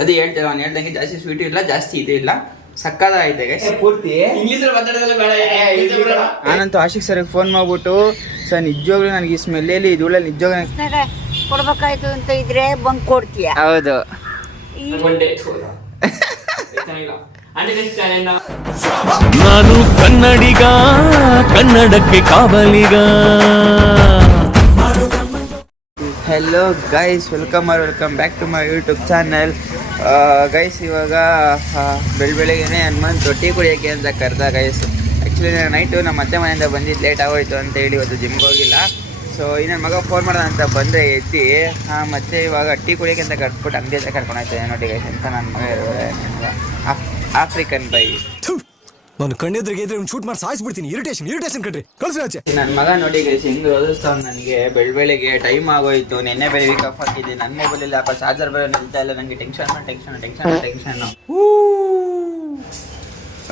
ಅದು ಹೇಳ್ತೇವೆ, ಅವ್ನು ಹೇಳ್ದಂಗೆ ಜಾಸ್ತಿ ಸ್ವೀಟ್ ಇಲ್ಲ, ಜಾಸ್ತಿ ಇದು ಇಲ್ಲ, ಸಕ್ಕದ ಐತೆ ಗೈಸ್. ಪೂರ್ತಿ ನಾನಂತೂ ಆಶಿಕ್ ಸರ್ಗೆ ಫೋನ್ ಮಾಡ್ಬಿಟ್ಟು, ಸರ್ ನಿಜವಾಗ್ಲೂ ನನಗೆ ಈ ಸ್ಮೆಲ್ಲಲ್ಲಿ ಇದೊಳ್ಳೆ ನಿಜವಾಗ್ಲೂ ಕೊಡ್ಬೇಕಾಯ್ತು ಅಂತ ಇದ್ರೆ ಬಂಕ್ ಕೊಡ್ತೀಯ. ಹೌದು. ನಾನು ಕನ್ನಡಿಗ, ಕನ್ನಡಕ್ಕೆ ಕಾವಲಿಗ. Hello guys, welcome back to my YouTube channel. Guys ಇವಾಗ ಬೆಳಗ್ಗೆನೇ ಹನುಮಂತ್ ಟೀ ಕುಡಿಯೋಕ್ಕೆ ಅಂತ ಕರೆದ ಗೈಸ್. ಆ್ಯಕ್ಚುಲಿ ನೈಟು ನಮ್ಮ ಅತ್ತೆ ಮನೆಯಿಂದ ಬಂದಿದ್ದು ಲೇಟ್ ಆಗೋಯ್ತು ಅಂತ ಹೇಳಿ ಇವತ್ತು ಜಿಮ್ಗೆ ಹೋಗಿಲ್ಲ. ಸೊ ಈ ನನ್ನ ಮಗ ಫೋನ್ ಮಾಡೋಣ ಅಂತ ಬಂದರೆ ಎದ್ದು ಮತ್ತೆ ಇವಾಗ ಟೀ ಕುಡಿಯೋಕ್ಕೆ ಅಂತ ಕಟ್ಬಿಟ್ಟು ಅಂಗಡಿ ಹತ್ರ ಕರ್ಕೊಂಡು ಹೋಗ್ತಾನೆ ನೋಡಿ ಗೈಸ್. ಅಂತ ನನ್ನ ಮಗ ಆಫ್ರಿಕನ್ ಬೈ. ನಾನು ಕಣ್ಣೆದ್ರಿಗೆ ಇದ್ರೆ ಒಂದು ಶೂಟ್ ಮಾಡಿ ಸಾಯಿಸ್ಬಿಡ್ತೀನಿ. ಇರಿಟೇಷನ್ ಕಣ್ರಿ, ಕಳ್ಸಿ ಆಚೆ. ನನ್ನ ಮಗ ನೋಡಿ ಗೈಸ್ ಹೆಂಗೆ ಓದಿಸ್ತಾವ್ ನನಗೆ. ಬೆಳಗ್ಗೆ ಟೈಮ್ ಆಗೋಯ್ತು, ನಿನ್ನೆ ಬೇರೆ ವೀಕ್ ಆಫ್ ಹಾಕಿದ್ದೆ. ನನ್ನ ಮೊಬೈಲಲ್ಲಿ ಅಪ್ಪ ಚಾರ್ಜರ್ ಬೇರೆ ನಿಲ್ತಾ ಇಲ್ಲ. ನನಗೆ ಟೆನ್ಷನ್.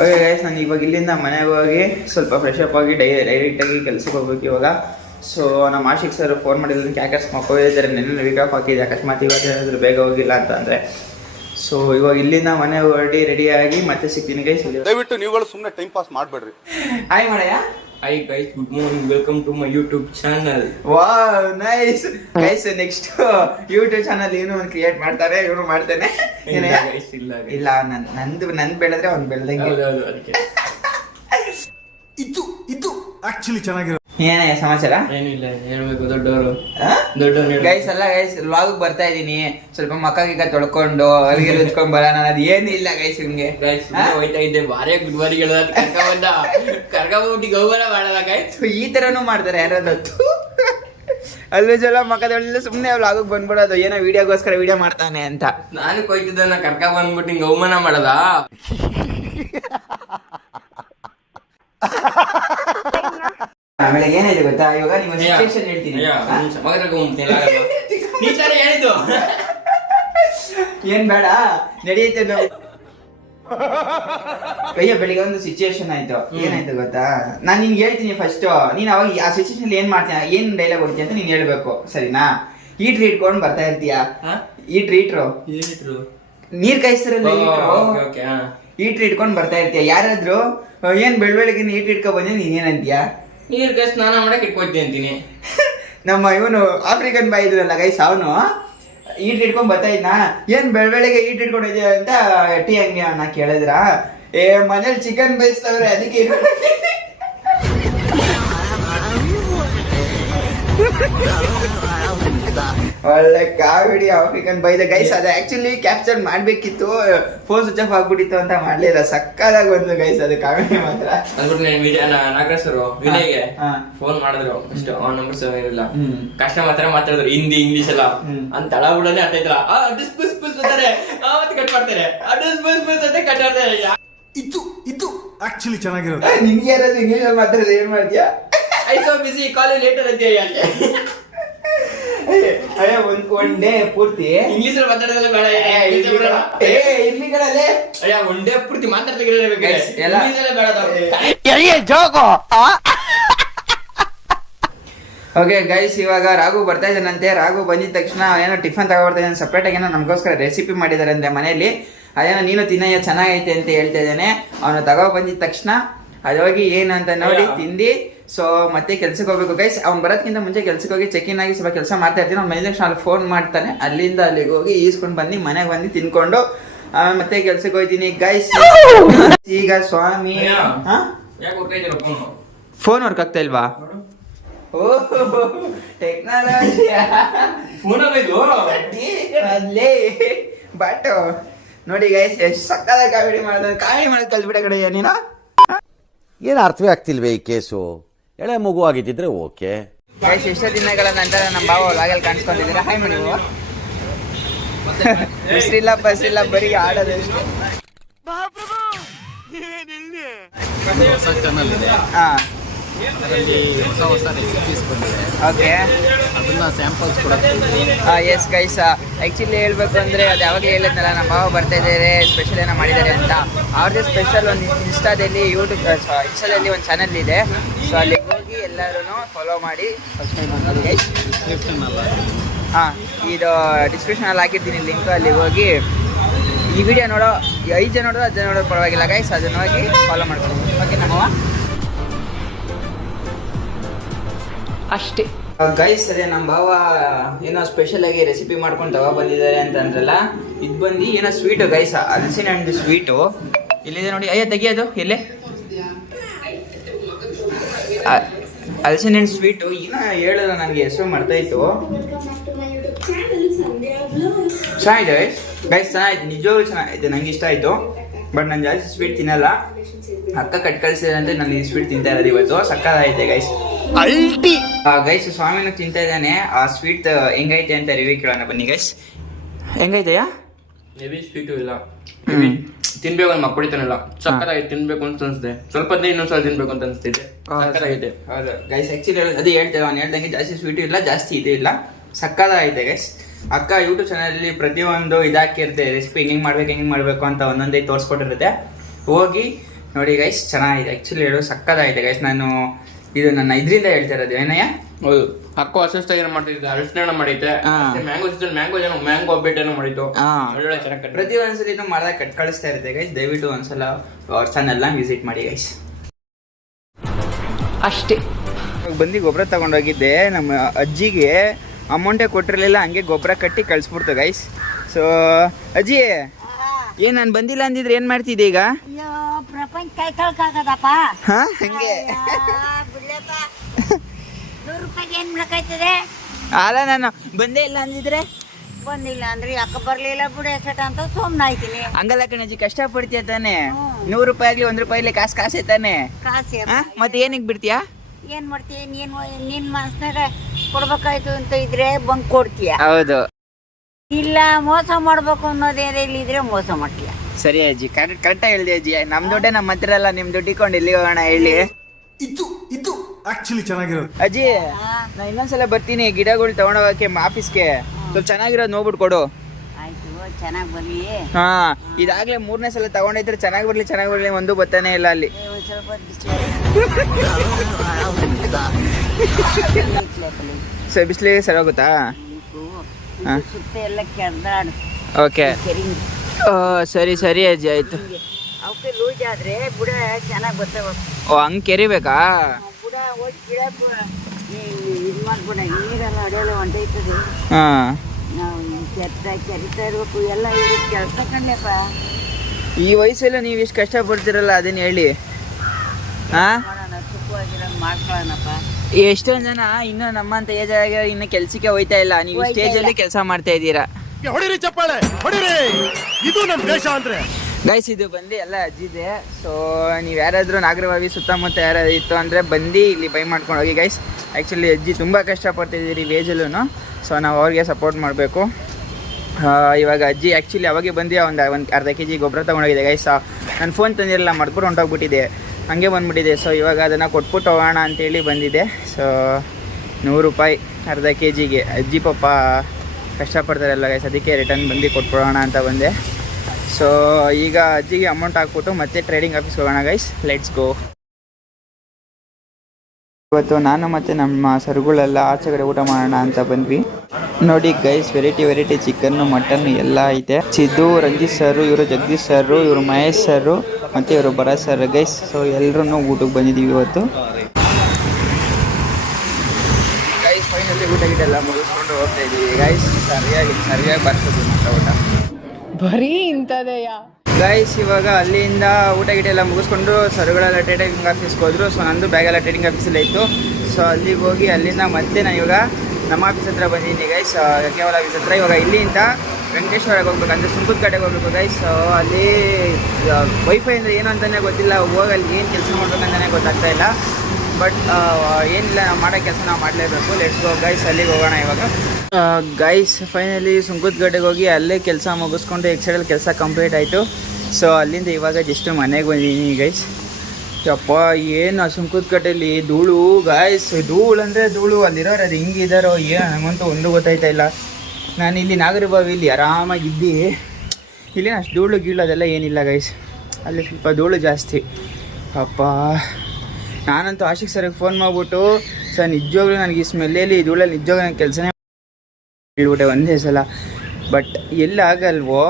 ಓಕೆ ಗೈಸ್, ನಾನು ಇವಾಗ ಇಲ್ಲಿಂದ ಮನೆಗೆ ಹೋಗಿ ಸ್ವಲ್ಪ ಫ್ರೆಶ್ ಅಪ್ ಆಗಿ ಡೈರೆಕ್ಟಾಗಿ ಕೆಲ್ಸಕ್ಕೆ ಹೋಗ್ಬೇಕು ಇವಾಗ. ಸೊ ನಮ್ಮ ಆಶಿಕ್ ಸರ್ ಫೋನ್ ಮಾಡಿಲ್ಲ, ಕ್ಯಾಕರ್ಸ್ ಮಕ್ಕೋದಿದ್ದಾರೆ. ನೆನ್ನೆ ವೀಕ್ ಆಫ್ ಹಾಕಿದ್ದೆ, ಅಕಸ್ಮಾತ್ ಇವತ್ತು ಏನಾದರೂ ಬೇಗ ಹೋಗಿಲ್ಲ ಅಂತಂದರೆ. ಸೊ ಇವಾಗ ಇಲ್ಲಿಂದ ಮನೆ ಹೊರಡಿ ರೆಡಿಯಾಗಿ ಮತ್ತೆ ಸಿಗ್ತೀನಿ ಗೈಸ್. ದಯವಿಟ್ಟು ನೀವುಗಳು ಸುಮ್ಮನೆ ಟೈಮ್ ಪಾಸ್ ಮಾಡಬೇಡ್ರಿ. ಹಾಯ್ ಮಾಡಯ್ಯ. Hi guys, good morning. Welcome to my YouTube channel. Wow, nice guys. Next YouTube channel ಏನು ಒಂದು ಕ್ರಿಯೇಟ್ ಮಾಡ್ತಾರೆ, ಇವನು ಮಾಡ್ತೇನೆ. ಇಲ್ಲ ನಂದು ಬೆಳೆದ್ರೆ ಅವ್ನು ಬೆಳೆದಂಗೆ. ಇದು ಆಕ್ಚುಲಿ ಚೆನ್ನಾಗಿರೋ. ಏನೇ ಸಮಾಚಾರ? ಏನಿಲ್ಲ, ಹೇಳ್ಬೇಕು ದೊಡ್ಡವರು. ಗೈಸ್ ಅಲ್ಲ ಗೈಸ್, ವ್ಲಾಗ್ ಬರ್ತಾ ಇದೀನಿ. ಸ್ವಲ್ಪ ಮಕ್ಕ ತೊಳ್ಕೊಂಡು ಅಲ್ಲಿಗೆ ಉಚ್ಕೊಂಡ್ ಬರೋಣ. ಅದು ಏನು ಇಲ್ಲ ಗೈಸ್. ನಿಮ್ಗೆ ಹೋಯ್ತಾ ಇದ್ದೆ ಬಾರೇ ಗುಡ್ವಾರಿಗಳ ಕರ್ಕೊಂಡ್ಬಿಟ್ಟು ಗೌರವ ಮಾಡಲ್ಲ ಗೈಸ್. ಈ ತರನು ಮಾಡ್ತಾರೆ ಯಾರಾದ್ರು. ಅಲ್ಲೂ ಜಲ ಮಕ್ಕದೊಳ್ಳೆ ಸುಮ್ಮನೆ ವ್ಲಾಗ್ ಬಂದ್ಬಿಡೋದು, ಏನೋ ವಿಡಿಯೋಗೋಸ್ಕರ ವಿಡಿಯೋ ಮಾಡ್ತಾನೆ ಅಂತ. ನಾನು ಕೊಯ್ತಿದ್ದನ್ನ ಕರ್ಕ ಬಂದ್ಬಿಟ್ಟು ಹಿಂಗ ಅವಮಾನ ಮಾಡದ. ಆಮೇಲೆ ಏನಾಯ್ತು ಗೊತ್ತಾ, ಇವಾಗ ನೀವು ಸಿಚುವೇಶನ್ ಹೇಳ್ತೀನಿ. ಹೇಳಿದ್ದು ಏನ್ ಬೇಡ ನಡೆಯುತ್ತೆ ನಾವು. ಅಯ್ಯೋ ಬೆಳಿಗ್ಗೆ ಒಂದು ಸಿಚುವೇಶನ್ ಆಯ್ತು. ಏನಾಯ್ತು ಗೊತ್ತಾ, ನಾನ್ ನಿನ್ಗೆ ಹೇಳ್ತೀನಿ ಫಸ್ಟ್. ನೀನ್ ಅವಾಗ ಆ ಸಿಚುವೇಶನ್ ಏನ್ ಮಾಡ್ತೀಯ, ಏನ್ ಡೈಲಾಗ್ ಹೊಡಿತೀಯ ಅಂತ ನೀನ್ ಹೇಳ್ಬೇಕು, ಸರಿನಾ? ಈಟ್ರ್ ಇಟ್ಕೊಂಡು ಬರ್ತಾ ಇರ್ತೀಯ. ಈಟ್ರು ನೀರ್ ಕಾಯಿಸ್ತಾರಲ್ಲ, ಈಟ್ರ್ ಇಟ್ಕೊಂಡ್ ಬರ್ತಾ ಇರ್ತೀಯ. ಯಾರಾದ್ರು ಏನ್ ಬೆಳಗ್ಗೆ ಈಟ್ರ್ ಇಟ್ಕೊ ಬಂದ್ರೆ ನೀನ್ ಏನಂತೀಯ? ನೀರ್ ಕೈ ಸ್ನಾನ ಮಾಡಕ್ ಇಟ್ಕೊಳ್ತೀನಿ ಅಂತೀನಿ. ನಮ್ಮ ಇವನು ಆಫ್ರಿಕನ್ ಬಾಯ್ ಇದ್ರಲ್ಲ ಗೈಸ್, ಅವನು ಈಟ್ ಇಟ್ಕೊಂಡ್ ಬರ್ತಾ ಇದ್ನಾ. ಏನ್ ಬೆಳಗ್ಗೆ ಈಟ್ ಇಟ್ಕೊಂಡಿದ್ಯಾ ಅಂತ ಟೀ ಅಂಗಡಿ ಅಣ್ಣ ಕೇಳಿದ್ರ, ಮನೇಲಿ ಚಿಕನ್ ಬೇಯಿಸ್ತವ್ರೆ ಅದಕ್ಕೆ ಒಳ್ಳೆ ಕಾಮಿಡಿ ಆಫ್ರಿಕನ್ ಬೈದ ಗೈಸ್. ಅದು ಆಕ್ಚುಲಿ ಕ್ಯಾಪ್ಚರ್ ಮಾಡ್ಬೇಕಿತ್ತು, ಫೋನ್ ಸ್ವಿಚ್ ಆಫ್ ಆಗ್ಬಿಟ್ಟಿತ್ತು ಅಂತ ಮಾಡ್ಲಿಲ್ಲ. ಸಕ್ಕದಾಗಿ ಬಂತು ಗೈಸ್ ಅದು ಕಾಮಿಡಿ ಮಾತ್ರ. ನಾಗರಾಜ್ ಸರ್ ವಿನಯ್ಗೆ ಫೋನ್ ಮಾಡಿದ್ರು. ಫಸ್ಟ್ ಅವ್ನ ನಂಬರ್ ಇರಲಿಲ್ಲ, ಕಷ್ಟ ಮಾತ್ರ ಮಾತಾಡಿದ್ರು, ಹಿಂದಿ ಇಂಗ್ಲಿಷ್ ಎಲ್ಲ ಅಂತ ತಳ ಬಿಡೋದೇ ಅರ್ಥ ಇದ್ರ. ಡಿಸ್ ಬುಸ್ ಬುಸ್ ಅಂತಾರೆ, ಮತ್ತೆ ಕಟ್ ಮಾಡ್ತಾರೆ. ಡಿಸ್ ಬುಸ್ ಬುಸ್ ಅಂತ ಕಟ್ ಮಾಡ್ತಾರೆ. ಇದು ಆಕ್ಚುಲಿ ಚೆನ್ನಾಗಿರೋ. ನಿನ್ಗೆ ಯಾರಾದ್ರೂ ಇಂಗ್ಲಿಷ್ ಅಲ್ಲಿ ಮಾತಾಡಿದ್ರೆ ಏನ್ ಮಾಡ್ತೀಯಾ? I so busy college later ಅಂತೀಯ. ಅಯ್ಯ ಒನ್ ಡೇ ಪೂರ್ತಿ ಇಂಗ್ಲಿಷ್ ಅಲ್ಲಿ ಮಾತಾಡೋದಲ್ಲ ಬೇಡ. ಇರ್ಲಿಗಳಲ್ಲೇ ಅಯ್ಯ ಒನ್ ಡೇ ಪೂರ್ತಿ ಮಾತಾಡ್ತಿರ್ಬೇಕು ಓಕೆ ಗೈಸ್, ಇವಾಗ ರಾಘು ಬರ್ತಾ ಇದ್ದಾನಂತೆ. ರಾಘು ಬಂದಿದ ತಕ್ಷಣ ಏನೋ ಟಿಫನ್ ತಗೊಬರ್ತಾ ಇದ್ದಾನೆ. ಸಪ್ರೇಟ್ ಆಗಿ ಏನೋ ನಮಗೋಸ್ಕರ ರೆಸಿಪಿ ಮಾಡಿದಾರಂತೆ ಮನೆಯಲ್ಲಿ. ಅದೇನೋ ನೀನು ತಿನ್ನಯ್ಯ ಚೆನ್ನಾಗೈತೆ ಅಂತ ಹೇಳ್ತಾ ಇದ್ದಾನೆ. ಅವನು ತಗೋ ಬಂದಿದ ತಕ್ಷಣ ಅದೋಗಿ ಏನು ಅಂತ ನೋಡಿ ತಿಂದು ಸೊ ಮತ್ತೆ ಕೆಲ್ಸಕ್ಕೆ ಹೋಗ್ಬೇಕು ಗೈಸ್. ಅವ್ನು ಬರೋದಕ್ಕಿಂತ ಮುಂಚೆ ಕೆಲ್ಸಕ್ಕೆ ಹೋಗಿ ಚೆಕ್ ಇನ್ ಆಗಿ ಸ್ವಲ್ಪ ಕೆಲಸ ಮಾಡ್ತಾ ಇರ್ತೀನಿ. ಅವ್ನು ಬಂದಿದ ತಕ್ಷಣ ಅಲ್ಲಿ ಫೋನ್ ಮಾಡ್ತಾನೆ. ಅಲ್ಲಿಂದ ಅಲ್ಲಿಗೆ ಹೋಗಿ ಈಸ್ಕೊಂಡು ಬಂದು ಮನೆಗೆ ಬಂದು ತಿನ್ಕೊಂಡು ಮತ್ತೆ ಕೆಲ್ಸಕ್ಕೆ ಹೋಗ್ತೀನಿ ಗೈಸ್. ಈಗ ಸ್ವಾಮಿ ಫೋನ್ ವರ್ಕ್ ಆಗ್ತಾ ಇಲ್ವಾ? ಟೆಕ್ನಾಲಜಿ ಬಟ್ ನೋಡಿ ಗೈಸ್, ಎಷ್ಟು ಸಕ್ಕದ ಕಾಮಿಡಿ ಮಾಡೋದು ಕಲ್ತ್ಬಿಟ್ಟೆ ಕಡೆ ನೀನು. ಏನು ಅರ್ಥವೇ ಆಗ್ತಿಲ್ವೇ ಈ ಕೇಸು? ಎಳೆ ಮಗು ಆಗಿದ್ದಿದ್ರೆ ಓಕೆ. ಗೈಸ್, ಎಷ್ಟೋ ದಿನಗಳ ನಂತರ ನಮ್ಮ ಬಾವ ಲಾಗಲ್ಲಿ ಕಾಣಿಸ್ಕೊಂಡಿದ್ದೀರಾ. ಹಾಯ್ ಮಾಡಿ ನೀವು. ಹೆಸರಿಲ್ಲ ಬಸ್ರಿಲ್ಲ, ಬರೀ ಆಡೋದು ಅಷ್ಟೇ. ಹಾಂ ಓಕೆ, ಅದನ್ನ ಸ್ಯಾಂಪಲ್ಸ್ ಕೊಡೋದು. ಎಸ್ ಗೈಸ್, ಆ್ಯಕ್ಚುಲಿ ಹೇಳ್ಬೇಕು ಅಂದರೆ ಅದು ಯಾವಾಗಲೇ ಹೇಳಿದ್ನಲ್ಲ, ನಮ್ಮ ಭಾವ ಬರ್ತಾ ಇದ್ದಾರೆ, ಸ್ಪೆಷಲ್ ಏನೋ ಮಾಡಿದ್ದಾರೆ ಅಂತ. ಅವ್ರದ್ದೇ ಸ್ಪೆಷಲ್ ಒಂದು ಇನ್ಸ್ಟಾದಲ್ಲಿ ಇನ್ಸ್ಟಾದಲ್ಲಿ ಒಂದು ಚಾನಲ್ ಇದೆ. ಸೊ ಅಲ್ಲಿಗೆ ಹೋಗಿ ಎಲ್ಲರೂ ಫಾಲೋ ಮಾಡಿ ಡಿಸ್ಕ್ರಿಪ್ಷನ್ ಅಲ್ಲ, ಹಾಂ ಇದು ಡಿಸ್ಕ್ರಿಪ್ಷನಲ್ಲಿ ಹಾಕಿರ್ತೀನಿ ಲಿಂಕ್. ಅಲ್ಲಿಗೆ ಹೋಗಿ ಈ ವಿಡಿಯೋ ನೋಡೋ 5 ಜನ ನೋಡೋದು 10 ಜನ ನೋಡೋದು ಪರವಾಗಿಲ್ಲ ಗೈಸ್, ಅದನ್ನ ಹೋಗಿ ಫಾಲೋ ಮಾಡ್ಕೊಂಡು ಓಕೆ ನಮ್ಮವ ಅಷ್ಟೇ. ಗೈಸ್ ಅದೇ ನಮ್ಮ ಭಾವ ಏನೋ ಸ್ಪೆಷಲ್ ಆಗಿ ರೆಸಿಪಿ ಮಾಡ್ಕೊಂಡು ತಗೋ ಬಂದಿದ್ದಾರೆ ಅಂತ ಅಂದ್ರಲ್ಲ, ಇದು ಬಂದು ಏನೋ ಸ್ವೀಟು ಗೈಸ್, ಹಲಸಿನ ಹಣ್ಣು ಸ್ವೀಟು. ಇಲ್ಲಿದೆ ನೋಡಿ, ಅಯ್ಯೋ ತೆಗಿಯೋದು ಎಲ್ಲೇ ಹಲಸಿನ ಹಣ್ಣು ಸ್ವೀಟು. ಏನೋ ಹೇಳೋದು ನನಗೆ ಹೆಸರು ಮರ್ತಾಯಿತ್ತು. ಚೆನ್ನಾಗಿದೆ ಗೈಸ್, ಚೆನ್ನಾಗಿದೆ, ನಿಜವಾಗ್ಲೂ ಚೆನ್ನಾಗಿದೆ, ನಂಗೆ ಇಷ್ಟ ಆಯಿತು. ಬಟ್ ನಾನು ಜಾಸ್ತಿ ಸ್ವೀಟ್ ತಿನ್ನಲ್ಲ, ಅಕ್ಕ ಕಟ್ ಕಳಿಸಿದಂತೆ ನಾನು ಈ ಸ್ವೀಟ್ ತಿಂತಾ ಇರೋದು ಇವತ್ತು. ಸಕ್ಕತ್ತಾಗೈತೆ ಗೈಸ್. ಗೈಸ್ ಸ್ವಾಮಿನೂ ತಿಂತಾ ಇದ್ದಾನೆ. ಆ ಸ್ವೀಟ್ ಹೆಂಗೈತೆ ಅಂತ ರಿವ್ಯೂ ಕೇಳೋಣ ಬನ್ನಿ ಗೈಸ್. ಹೆಂಗೈತೆಯಾ? ಹೆವಿ ಸ್ವೀಟು ಇಲ್ಲ, ತಿನ್ಬೇಕು ಅಂತ ಮಕ್ಕಳಿತಾನಲ್ಲ, ಸಕ್ಕತ್ತಾಗಿ ತಿನ್ಬೇಕು ಅಂತ ಅನ್ಸುತ್ತೆ. ಸ್ವಲ್ಪ ದಿನ ಇನ್ನೊಂದ್ಸಲ ತಿನ್ಬೇಕು ಅಂತ ಅನ್ಸ್ತಿದೆ. ಸಕ್ಕತ್ತಾಗೈತೆ. ಹೌದು ಗೈಸ್, ಆ್ಯಕ್ಚುಲಿ ಅದೇ ಹೇಳ್ತೇವೆ, ಅವ್ನು ಹೇಳ್ದಂಗೆ ಜಾಸ್ತಿ ಸ್ವೀಟು ಇಲ್ಲ, ಜಾಸ್ತಿ ಇದು ಇಲ್ಲ, ಸಕ್ಕತ್ತಾಗೈತೆ ಗೈಸ್. ಅಕ್ಕ ಯೂಟ್ಯೂಬ್ ಚಾನಲಲ್ಲಿ ಪ್ರತಿಯೊಂದು ಇದಾಕಿರುತ್ತೆ, ರೆಸಿಪಿ ಹೆಂಗೆ ಮಾಡಬೇಕು ಅಂತ ಒಂದೊಂದೇ ತೋರಿಸ್ಕೊಟ್ಟಿರುತ್ತೆ, ಹೋಗಿ ನೋಡಿ ಗೈಸ್. ಚೆನ್ನಾಗಿದೆ ಆ್ಯಕ್ಚುಲಿ ಹೇಳೋದು, ಸಕ್ಕತ್ತಾಗಿದೆ ಗೈಸ್. ನಾನು ಇದು ನನ್ನ ಇದರಿಂದ ಹೇಳ್ತಾ ಇರೋದು ಏನಯ್ಯ. ಹೌದು, ಅಕ್ಕ ಹೊಸ ಏನೋ ಮಾಡ್ತಿದ್ದೆ, ಅರಸಿನ ಮಾಡೈತೆ, ಮ್ಯಾಂಗೋ ಸೀಸನ್ ಮ್ಯಾಂಗೋ ಒಬ್ಬಟ್ಟು ಏನೋ ಮಾಡಿತ್ತು. ಒಳ್ಳೆ ಚೆನ್ನಾಗಿ ಪ್ರತಿ ಒಂದ್ಸಲಿ ಮಾಡಿದಾಗ ಕಟ್ ಕಳಿಸ್ತಾ ಇರುತ್ತೆ ಗೈಸ್. ದಯವಿಟ್ಟು ಒಂದ್ಸಲ ಅವ್ರ ಚಾನೆಲ್ನ ವಿಸಿಟ್ ಮಾಡಿ ಗೈಸ್. ಅಷ್ಟೇ. ಬಂದು ಗೊಬ್ಬರ ತಗೊಂಡೋಗಿದ್ದೆ, ನಮ್ಮ ಅಜ್ಜಿಗೆ ಅಮೌಂಟೇ ಕೊಟ್ಟಿರಲಿಲ್ಲ, ಹಂಗೆ ಗೊಬ್ಬರ ಕಟ್ಟಿ ಕಳಿಸ್ಬಿಡ್ತು ಗೈಸ್. ಸೊ ಅಜ್ಜಿ ಏನ್ ನಾನು ಬಂದಿಲ್ಲ ಅಂದಿದ್ರೆ ಏನ್ ಮಾಡ್ತಿದ್ದೆ ಈಗ? ಅಯ್ಯೋ ಪ್ರಪಂಚ ಕೈ ತೊಳ್ಕಾಗದಪ್ಪ. ಹಾ ಹಂಗೆ ಬಿಡ್ಲಪ್ಪ, 100 ರೂಪಾಯಿಗೆ ಏನ್ ಮಾಡಕಾಯ್ತದೆ? ಅಲ್ಲ, ನಾನು ಬಂದೇ ಇಲ್ಲ ಅಂದಿದ್ರೆ ಬಂದಿಲ್ಲ ಅಂದ್ರೆ ಯಾಕೆ ಬರ್ಲಿಲ್ಲ ಬಿಡು ಎಸಟ ಅಂತ ಸುಮ್ಮನಾಯ್ತೀನಿ. ಹಂಗಲ್ಲ ಕಣಜ್ಜಿ, ಕಷ್ಟ ಪಡ್ತೀಯ ತಾನೆ. 100 ರೂಪಾಯಿ ಆಗ್ಲಿ 1 ರೂಪಾಯಿ ಕಾಸೆ ತಾನೆ. ಕಾಸೆ ಮತ್ತೆ ಏನಕ್ಕೆ ಬಿಡ್ತೀಯಾ? ಏನ್ ಮಾಡ್ತೀಯ ನೀನ್? ನಿನ್ ಮನಸ್ನಾಗ ಕೊಡ್ಬೇಕಾಯ್ತು ಅಂತ ಇದ್ರೆ ಬಂಕ್ ಕೊಡ್ತೀಯ. ಹೌದು. ಇಲ್ಲ ಮೋಸ ಮಾಡ್ಬೇಕು ಅನ್ನೋದೇನೇ ಇಲ್ಲಿದ್ರೆ ಮೋಸ ಮಾಡ್ತೀಯ. ಸರಿ ಅಜ್ಜಿ, ಕರೆಕ್ಟಾಗಿ ಹೇಳಿದೆ ಅಜ್ಜಿ. ನಮ್ ದುಡ್ಡೇ ನಮ್ಮ ಹತ್ರ ಅಲ್ಲ, ನಿಮ್ ದುಡ್ಡು ಇಟ್ಕೊಂಡು ಎಲ್ಲಿ ಹೋಗೋಣ ಹೇಳಿ. ಇದು ಆಕ್ಚುಲಿ ಚೆನ್ನಾಗಿರೋದು. ಅಜ್ಜಿ ನಾ ಇನ್ನೊಂದ್ಸಲ ಬರ್ತೀನಿ ಗಿಡಗಳು ತಗೊಂಡೋಗಕ್ಕೆ ಆಫೀಸ್ಗೆ. ಸ್ವಲ್ಪ ಚೆನ್ನಾಗಿರೋದು ನೋಡ್ಬಿಟ್ಟು ಕೊಡು. ಆಯ್ತು, ಚೆನ್ನಾಗಿ ಬರ್ಲಿ. ಹಾ, ಇದಾಗ್ಲೇ 3ನೇ ಸಲ ತಗೊಂಡಿದ್ರೆ ಚೆನ್ನಾಗಿ ಬರ್ಲಿ ಒಂದು ಬತ್ತಾನೆ ಇಲ್ಲ ಅಲ್ಲಿ. ಸ್ವಲ್ಪ ಬಿಸಿಲಿಗೆ ಸರೋಗುತ್ತಾ? ಸುತ್ತ ಎಲ್ಲ ಕೆರ್ದಾಡು. ಓಕೆ, ಸರಿ ಅಜ್ಜಿ, ಆಯ್ತು. ಅವಕ್ಕೆ ಲೂಸ್ ಆದ್ರೆ ಬುಡ ಚೆನ್ನಾಗಿ ಬರ್ತಾವ. ಓ, ಹಂಗೆ ಕೆರಿಬೇಕಾ? ಬುಡ ಹೋಗಿ ಗಿಡ ಇದು ಮಾಡ್ಬಿಡ, ನೀರೆಲ್ಲ ಅಡಿಯಲ್ಲ ಹೊಂಟೈತದೆ. ಹಾ, ನಾವು ಕೆರಿತಾ ಇರ್ಬೇಕು, ಎಲ್ಲ ಇರುತ್ತೆ ಕೆಲಸ ಕಣ್ಲೆಪ್ಪ. ಈ ವಯಸ್ಸೆಲ್ಲ ನೀವು ಇಷ್ಟು ಕಷ್ಟಪಡ್ತೀರಲ್ಲ, ಅದನ್ನ ಹೇಳಿ. ಹಾ, ಮಾಡೋಣ, ಸುಖವಾಗಿರೋದು ಮಾಡ್ಕೊಳ್ಳೋಣಪ್ಪ. ಎಷ್ಟೊಂದು ಜನ ಇನ್ನೂ ನಮ್ಮಂತ ಏಜ್ ಆಗಿ ಇನ್ನು ಕೆಲ್ಸಕ್ಕೆ ಹೋಯ್ತಾ ಇಲ್ಲ, ನೀವು ಸ್ಟೇಜ್ ಅಲ್ಲಿ ಕೆಲಸ ಮಾಡ್ತಾ ಇದ್ದೀರಾ. ಹೊಡಿರಿ ಚಪ್ಪಾಳೆ, ಹೊಡಿರಿ. ಇದು ನಮ್ಮ ದೇಶ ಅಂದ್ರೆ ಗೈಸ್. ಇದು ಬಂದು ಎಲ್ಲ ಅಜ್ಜಿದೆ. ಸೊ ನೀವು ಯಾರಾದರೂ ನಾಗರಬಾವಿ ಸುತ್ತಮುತ್ತ ಯಾರಾದ್ರು ಇತ್ತು ಅಂದರೆ ಬಂದು ಇಲ್ಲಿ ಬೈ ಮಾಡ್ಕೊಂಡು ಹೋಗಿ ಗೈಸ್. ಆ್ಯಕ್ಚುಲಿ ಅಜ್ಜಿ ತುಂಬ ಕಷ್ಟಪಡ್ತಿದ್ದೀರಿ ವೇಜಲ್ಲೂ, ಸೊ ನಾವು ಅವ್ರಿಗೆ ಸಪೋರ್ಟ್ ಮಾಡಬೇಕು. ಇವಾಗ ಅಜ್ಜಿ ಆ್ಯಕ್ಚುಲಿ ಅವಾಗೆ ಬಂದು ಒಂದು ಅರ್ಧ kg ಗೊಬ್ಬರ ತೊಗೊಂಡೋಗಿದೆ ಗೈಸ್. ನಾನು ಫೋನ್ ತಂದಿರಲ್ಲ, ಮಡ್ಬಿಟ್ಟು ಹೊಂಟೋಗ್ಬಿಟ್ಟಿದೆ, ಹಂಗೆ ಬಂದುಬಿಟ್ಟಿದೆ. ಸೊ ಇವಾಗ ಅದನ್ನು ಕೊಟ್ಬಿಟ್ಟು ಹೋಗೋಣ ಅಂತೇಳಿ ಬಂದಿದೆ. ಸೊ 100 ರೂಪಾಯಿ ಅರ್ಧ kgಗೆ. ಅಜ್ಜಿ ಪಾಪ ಕಷ್ಟಪಡ್ತಾರಲ್ಲ ಗೈಸ್, ಅದಕ್ಕೆ ರಿಟರ್ನ್ ಬಂದು ಕೊಟ್ಬಿಡೋಣ ಅಂತ ಬಂದೆ. ಸೊ ಈಗ ಅಜ್ಜಿಗೆ ಅಮೌಂಟ್ ಹಾಕ್ಬಿಟ್ಟು ಮತ್ತೆ ಟ್ರೇಡಿಂಗ್ ಆಫೀಸ್ಗೆ ಹೋಗೋಣ ಗೈಸ್. Let's go. ಇವತ್ತು ನಾನು ಮತ್ತು ನಮ್ಮ ಸರುಗಳೆಲ್ಲ ಆಚೆ ಕಡೆ ಊಟ ಮಾಡೋಣ ಅಂತ ಬಂದ್ವಿ. ನೋಡಿ ಗೈಸ್, ವೆರೈಟಿ ಚಿಕನ್ನು ಮಟನ್ ಎಲ್ಲ ಐತೆ. ಸಿದ್ದು, ರಂಜಿತ್ ಸರು, ಇವರು ಜಗದೀಶ್ ಸರು, ಇವರು ಮಹೇಶ್ ಸರು, ಮತ್ತು ಇವರು ಭರತ್ ಸರ್ ಗೈಸ್. ಸೊ ಎಲ್ಲರೂ ಊಟಕ್ಕೆ ಬಂದಿದ್ದೀವಿ ಇವತ್ತು ಗೈಸ್. ಫೈನಲಿ ಊಟ ಗಿಟ್ಟೆಲ್ಲ ಮುಗಿಸ್ಕೊಂಡು ಹೋಗ್ತಾ ಇದ್ದೀವಿ ಗೈಸ್. ಸರಿಯಾಗಿ ಬರ್ತದೆ ಊಟ ಬರೀ ಇಂಥದೆಯ ಗೈಸ್. ಇವಾಗ ಅಲ್ಲಿಂದ ಊಟ ಗಿಟ ಎಲ್ಲ ಮುಗಿಸ್ಕೊಂಡು ಸರುಗಳೆಲ್ಲ ಟ್ರೇಡಿಂಗ್ ಆಫೀಸ್ಗೆ ಹೋದ್ರು. ಸೊ ನಂದು ಬ್ಯಾಗೆಲ್ಲ ಟ್ರೇಡಿಂಗ್ ಆಫೀಸಲ್ಲೇ ಇತ್ತು. ಸೊ ಅಲ್ಲಿಗೆ ಹೋಗಿ ಅಲ್ಲಿಂದ ಮತ್ತೆ ನಾನು ಇವಾಗ ನಮ್ಮ ಆಫೀಸ್ ಹತ್ರ ಬಂದಿದ್ದೀನಿ ಗೈಸ್, ಕೇವಲ ಆಫೀಸ್ ಹತ್ರ. ಇವಾಗ ಇಲ್ಲಿಂದ ವೆಂಕಟೇಶ್ವರಕ್ಕೆ ಹೋಗ್ಬೇಕು, ಅಂದರೆ ಸುಂಕದ ಕಡೆಗೆ ಹೋಗ್ಬೇಕು ಗೈಸ್. ಅಲ್ಲಿ ವೈಫೈ ಅಂದರೆ ಏನು ಅಂತಲೇ ಗೊತ್ತಿಲ್ಲ, ಹೋಗಿ ಅಲ್ಲಿ ಏನು ಕೆಲಸ ಮಾಡಬೇಕು ಅಂತಲೇ ಗೊತ್ತಾಗ್ತಾ ಇಲ್ಲ. ಬಟ್ ಏನಿಲ್ಲ, ನಾವು ಮಾಡೋ ಕೆಲಸ ನಾವು ಮಾಡಲೇಬೇಕು. ಲೆಟ್ಸ್ ಗೋ ಗೈಸ್, ಅಲ್ಲಿಗೆ ಹೋಗೋಣ ಇವಾಗ ಗೈಸ್. ಫೈನಲಿ ಸುಂಕದ ಗಡ್ಡೆಗೆ ಹೋಗಿ ಅಲ್ಲೇ ಕೆಲಸ ಮುಗಿಸ್ಕೊಂಡು ಎಕ್ಸೈಡಲ್ಲಿ ಕೆಲಸ ಕಂಪ್ಲೀಟ್ ಆಯಿತು. ಸೊ ಅಲ್ಲಿಂದ ಇವಾಗ ಜಸ್ಟ್ ಮನೆಗೆ ಬಂದಿದ್ದೀನಿ ಗೈಸ್. ಯಪ್ಪ ಏನು ಸುಂಕದ ಕಟ್ಟೆಯಲ್ಲಿ ಧೂಳು ಗಾಯ್ಸ್, ಧೂಳು ಅಂದರೆ ಧೂಳು. ಅಲ್ಲಿರೋರು ಅದು ಹಿಂಗಿದ್ದಾರೋ ಏನು ನನಗಂತೂ ಒಂದು ಗೊತ್ತಾಯ್ತಾ ಇಲ್ಲ. ನಾನು ಇಲ್ಲಿ ನಾಗರಬಾವಿಲಿ ಆರಾಮಾಗಿದ್ದು, ಇಲ್ಲಿ ಅಷ್ಟು ಧೂಳು ಗೀಳು ಅದೆಲ್ಲ ಏನಿಲ್ಲ ಗೈಸ್, ಅಲ್ಲಿ ಸ್ವಲ್ಪ ಧೂಳು ಜಾಸ್ತಿ. ಅಪ್ಪ ನಾನಂತೂ ಆಶಿಕ್ ಸರ್ಗೆ ಫೋನ್ ಮಾಡಿಬಿಟ್ಟು, ಸರ್ ನಿಜವಾಗ್ಲೂ ನನಗೆ ಈ ಸ್ಮೆಲ್ಲಲ್ಲಿ ಈ ಧೂಳಲ್ಲಿ ನಿಜವಾಗ್ಲೂ ನನಗೆ ಕೆಲಸನೇ ಹೇಳ್ಬಿಟ್ಟೆ ಒಂದೇ ಸಲ. ಬಟ್ ಎಲ್ಲ ಆಗಲ್ವೋ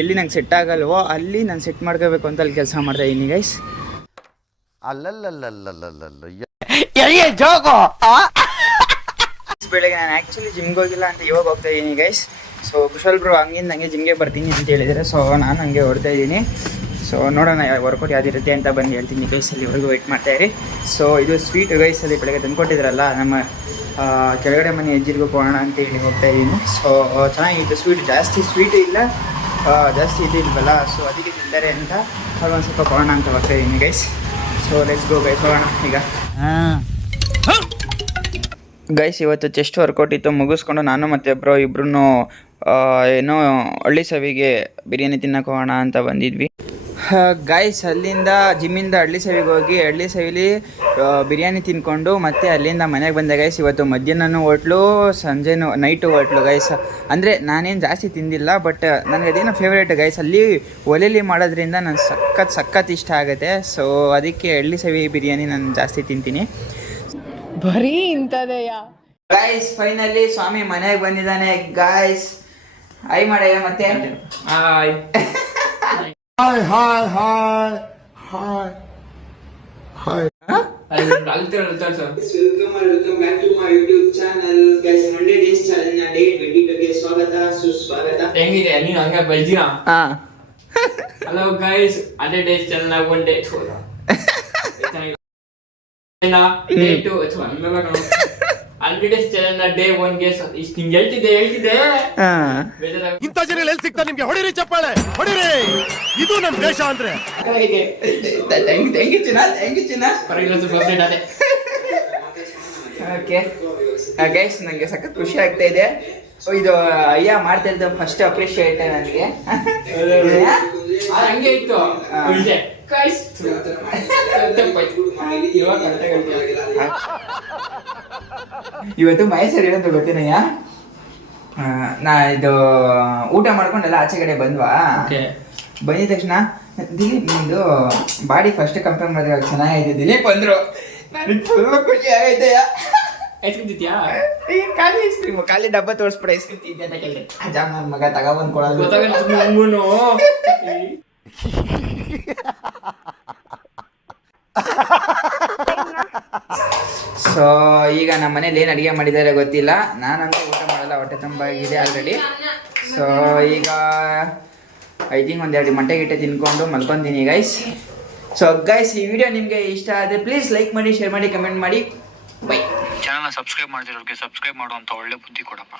ಎಲ್ಲಿ ನಂಗೆ ಸೆಟ್ ಆಗಲ್ವೋ ಅಲ್ಲಿ ನಾನು ಸೆಟ್ ಮಾಡ್ಕೋಬೇಕು ಅಂತ ಅಲ್ಲಿ ಕೆಲಸ ಮಾಡ್ತಾ ಇದ್ದೀನಿ ಗೈಸ್. ಬೆಳಗ್ಗೆ ನಾನು ಆ್ಯಕ್ಚುಲಿ ಜಿಮ್ಗೆ ಹೋಗಿಲ್ಲ ಅಂತ ಇವಾಗ ಹೋಗ್ತಾ ಇದ್ದೀನಿ ಗೈಸ್. ಸೊ ಕುಶಲ್ ಬ್ರೋ ಹಂಗಿಂದ ಹಂಗೆ ಜಿಮ್ಗೆ ಬರ್ತೀನಿ ಅಂತ ಹೇಳಿದರೆ, ಸೊ ನಾನು ಹಂಗೆ ಹೊಡ್ತಾ ಇದ್ದೀನಿ. ಸೊ ನೋಡೋಣ ವರ್ಕೌಟ್ ಯಾವ್ದಿರುತ್ತೆ ಅಂತ ಬಂದು ಹೇಳ್ತೀನಿ ಗೈಸ್. ಅಲ್ಲಿವರೆಗೂ ವೆಯ್ಟ್ ಮಾಡ್ತಾಯಿರಿ. ಸೊ ಇದು ಸ್ವೀಟ್ ಗೈಸಲ್ಲಿ ಬೆಳಗ್ಗೆ ತಂದುಕೊಟ್ಟಿದ್ರಲ್ಲ ನಮ್ಮ ಕೆಳಗಡೆ ಮನೆ ಹೆಜ್ಜಿರ್ಗೂ ಹೋಗೋಣ ಅಂತ ಹೇಳಿ ಹೋಗ್ತಾ ಇದ್ದೀನಿ. ಸೊ ಚೆನ್ನಾಗಿತ್ತು ಸ್ವೀಟ್, ಜಾಸ್ತಿ ಸ್ವೀಟ್ ಇಲ್ಲ, ಜಾಸ್ತಿ ಇದು ಇಲ್ವಲ್ಲ, ಸೊ ಅದಕ್ಕೆ ತಿಂತಾರೆ ಅಂತ ಒಂದು ಸ್ವಲ್ಪ ಹೋಗೋಣ ಅಂತ ಹೋಗ್ತಾ ಇದ್ದೀನಿ guys. So let's go guys, ಹೋಗೋಣ ಈಗ. ಗೈಸ್ ಇವತ್ತು ಚೆಸ್ಟ್ ವರ್ಕೌಟ್ ಇತ್ತು, ಮುಗಿಸ್ಕೊಂಡು ನಾನು ಮತ್ತು ಬ್ರೋ ಇಬ್ರು ಏನೋ ಹಳ್ಳಿ ಸವಿಗೆ ಬಿರಿಯಾನಿ ತಿನ್ನಕ್ಕೆ ಹೋಗೋಣ ಅಂತ ಬಂದಿದ್ವಿ ಗೈಸ್. ಅಲ್ಲಿಂದ ಜಿಮ್ಮಿಂದ ಹಳ್ಳಿ ಸವಿಗೆ ಹೋಗಿ ಹಳ್ಳಿ ಸವಿಲಿ ಬಿರಿಯಾನಿ ತಿನ್ಕೊಂಡು ಮತ್ತೆ ಅಲ್ಲಿಂದ ಮನೆಗೆ ಬಂದೆ ಗೈಸ್. ಇವತ್ತು ಮಧ್ಯಾಹ್ನನೂ ಹೋಟ್ಲು, ಸಂಜೆನೂ ನೈಟು ಹೋಟ್ಲು ಗೈಸ್. ಅಂದರೆ ನಾನೇನು ಜಾಸ್ತಿ ತಿಂದಿಲ್ಲ, ಬಟ್ ನನಗೆ ಅದೇನೋ ಫೇವ್ರೇಟ್ ಗೈಸ್. ಅಲ್ಲಿ ಒಲೆಯಲ್ಲಿ ಮಾಡೋದ್ರಿಂದ ನಾನು ಸಖತ್ ಇಷ್ಟ ಆಗುತ್ತೆ. ಸೊ ಅದಕ್ಕೆ ಹಳ್ಳಿ ಸವಿ ಬಿರಿಯಾನಿ ನಾನು ಜಾಸ್ತಿ ತಿಂತೀನಿ. ಬರೀ ಇಂಥದೆಯಾ ಗೈಸ್? ಫೈನಲಿ ಸ್ವಾಮಿ ಮನೆಗೆ ಬಂದಿದ್ದಾನೆ ಗೈಸ್. ಐ ಮಾಡಯ್ಯ ಮತ್ತೆ. Welcome back to my YouTube channel guys. 100 days challenge ನ ಡೇ 22ಗೆ ಸ್ವಾಗತ ಸುಸ್ವಾಗತ. ಹೆಂಗಿದೆ ನೀನು ಹಂಗ ಬೈದಿರಾ? Hello guys, 100 days challenge one day day 1 ಗೆ ಇಷ್ಟು ನಿಂಗೆ ಹೇಳ್ತಿದ್ದೆ ಇಂಥ ಜನ ಎಲ್ಲಿ ಸಿಗ್ತಾರೆ ನಿಮ್ಗೆ? ಹೊಡಿರಿ ಚಪ್ಪಾಳೆ, ಹೊಡಿರಿ. ಇದು ನಮ್ ದೇಶ ಅಂದ್ರೆ. ಓಕೆ ಗೈಸ್, ನನಗೆ ಸಖತ್ ಖುಷಿ ಆಗ್ತಾ ಇದೆ. ಇದು ಅಯ್ಯ ಮಾಡ್ತಾ ಇದ್ದ ಫಸ್ಟ್ ಅಪ್ರಿಷಿಯೇಟ್ ನನಗೆ. ಹಂಗೆ ಇತ್ತು ಇವತ್ತು ಮೈಸೂರು ಏನಂತ ಗೊತ್ತೇನಯ್ಯ, ನಾ ಇದು ಊಟ ಮಾಡ್ಕೊಂಡೆಲ್ಲ ಆಚೆ ಕಡೆ ಬಂದ್ವಾ. ಬಂದಿದ ತಕ್ಷಣ ದಿಲೀಪ್ ನಿಂದು ಬಾಡಿ ಫಸ್ಟ್ ಕಂಪೇರ್ ಮಾಡಿದ್ರೆ ಚೆನ್ನಾಗಿದೆ ದಿಲೀಪ್ ಅಂದ್ರು. ನನಗೆ ಫುಲ್ ಖುಷಿ ಆಗೈತೆಯ. Ice cream ತಿಂತೀಯಾ? ಖಾಲಿ ಐಸ್ ಕ್ರೀಮ್, ಖಾಲಿ ಡಬ್ಬ ತೋರಿಸ್ಬಿಡ ಐಸ್ ಕ್ರೀಮ್ ತಿಂತೆ ಅಂತ ಕೇಳಿದೆ. ಜಾಮ್ ನನ್ನ ಮಗ ತಗೊಬಂದು ಕೊಡೋದು. ಸೊ ಈಗ ನಮ್ಮ ಮನೇಲಿ ಏನು ಅಡುಗೆ ಮಾಡಿದ್ದಾರೆ ಗೊತ್ತಿಲ್ಲ. ನಾನಂತೂ ಊಟ ಮಾಡಲ್ಲ, ಹೊಟ್ಟೆ ತುಂಬ ಇದೆ ಆಲ್ರೆಡಿ. ಸೊ ಈಗ ಐ ಥಿಂಕ್ ಒಂದೆರಡು ಮೊಟ್ಟೆ ಗಿಟ್ಟೆ ತಿನ್ಕೊಂಡು ಮಲ್ಕೊತೀನಿ ಗೈಸ್. ಸೊ ಗೈಸ್, ಈ ವಿಡಿಯೋ ನಿಮಗೆ ಇಷ್ಟ ಆದರೆ ಪ್ಲೀಸ್ ಲೈಕ್ ಮಾಡಿ, ಶೇರ್ ಮಾಡಿ, ಕಮೆಂಟ್ ಮಾಡಿ. ಬೈ. ಚಾನಲ್ನ ಸಬ್ಸ್ಕ್ರೈಬ್ ಮಾಡಿರೋರಿಗೆ ಸಬ್ಸ್ಕ್ರೈಬ್ ಮಾಡುವಂಥ ಒಳ್ಳೆ ಬುದ್ಧಿ ಕೊಡಪ್ಪ.